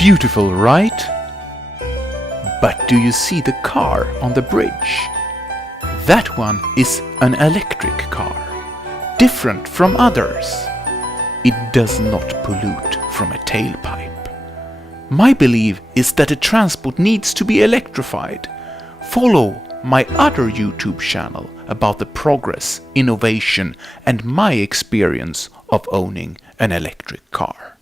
Beautiful, right? But do you see the car on the bridge? That one is an electric car, different from others. It does not pollute from a tailpipe. My belief is that the transport needs to be electrified. Follow my other YouTube channel about the progress, innovation and my experience of owning an electric car.